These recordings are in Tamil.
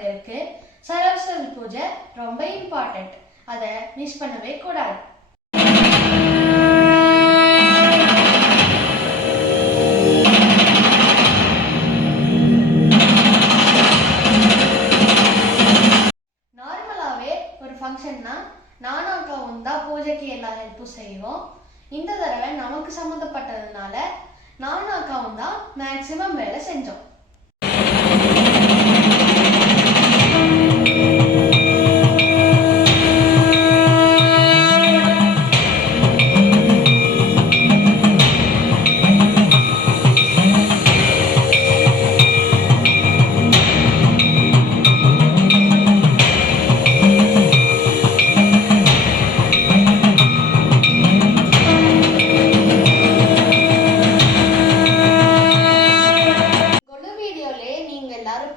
குழந்தைகளுக்கு சரஸ்வதி பூஜை ரொம்ப இம்பார்ட்டன்ட். அதை மிஸ் பண்ணவே கூடாது. நார்மலாகவே ஒரு ஃபங்க்ஷன்னா நானும் அக்காவும் தான் பூஜைக்கு எல்லா ஹெல்ப்பும் செய்வோம். இந்த தடவை நமக்கு சம்மந்தப்பட்டதுனால நானும் அக்காவும் தான் மேக்சிமம் வேலை செஞ்சோம்.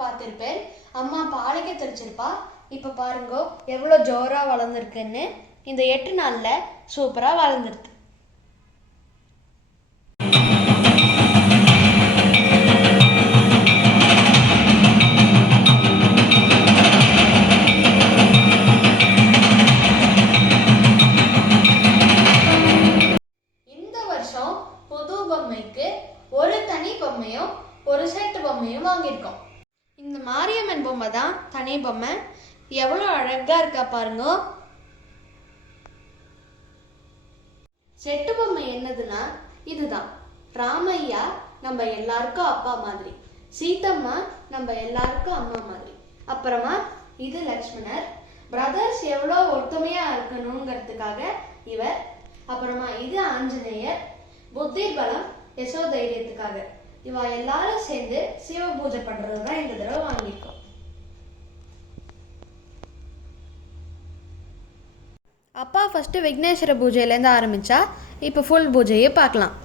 பார்த்திருப்பேன். அம்மா பாலைக்க தெளிச்சிருப்பா. இப்போ பாருங்க எவ்வளோ ஜோரா வளர்ந்துருக்குன்னு. இந்த 8 நாள்ல சூப்பரா வளர்ந்துருக்கு. இந்த வருஷம் புது பொம்மைக்கு ஒரு தனி பொம்மையும் ஒரு செட்டு பொம்மையும் வாங்கியிருக்கோம். இந்த மாரியம்மன் பொம்மை தான் தனி பொம்மை. எவ்வளோ அழகா இருக்கா பாருங்க. செட்டு பொம்மை என்னதுன்னா இதுதான். ராமையா நம்ம எல்லாருக்கும் அப்பா மாதிரி, சீதம்மா நம்ம எல்லாருக்கும் அம்மா மாதிரி, அப்புறமா இது லக்ஷ்மணர். பிரதர்ஸ் எவ்வளோ ஒத்துமையா இருக்கணுங்கிறதுக்காக இவர். அப்புறமா இது ஆஞ்சநேயர், புத்தி பலம் யசோதைரியத்துக்காக. இவ எல்லாரும் சேர்ந்து சிவ பூஜை பண்றதுதான் இந்த தடவை வாங்கியிருக்கோம். அப்பா ஃபர்ஸ்ட் விக்னேஸ்வர பூஜையிலேருந்து ஆரம்பிச்சா இப்போ ஃபுல் பூஜையை பார்க்கலாம்.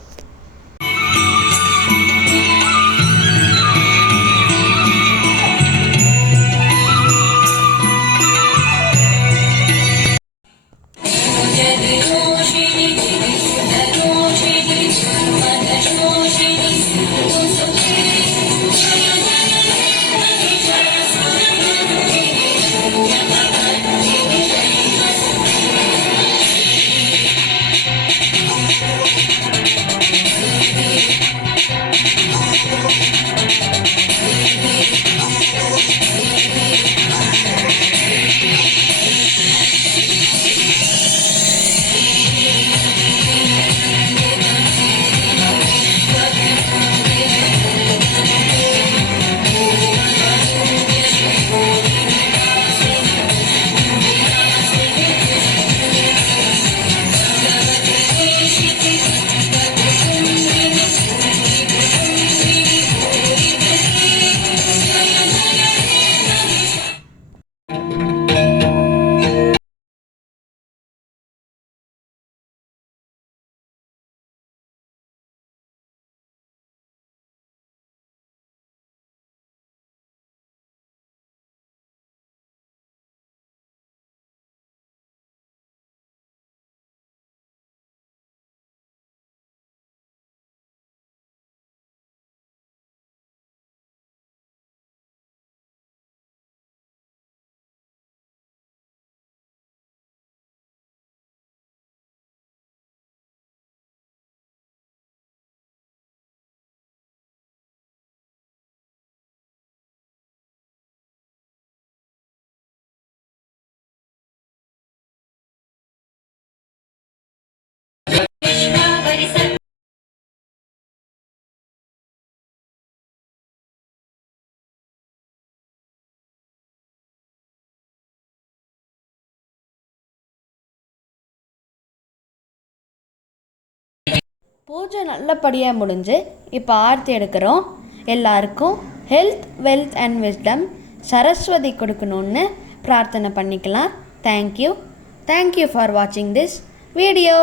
பூஜை நல்லபடியாக முடிஞ்சு இப்போ ஆர்த்தி எடுக்கிறோம். எல்லாருக்கும் health, wealth and wisdom Saraswati கொடுக்கணும்னு பிரார்த்தனை பண்ணிக்கலாம். தேங்க்யூ ஃபார் வாட்சிங் திஸ் வீடியோ.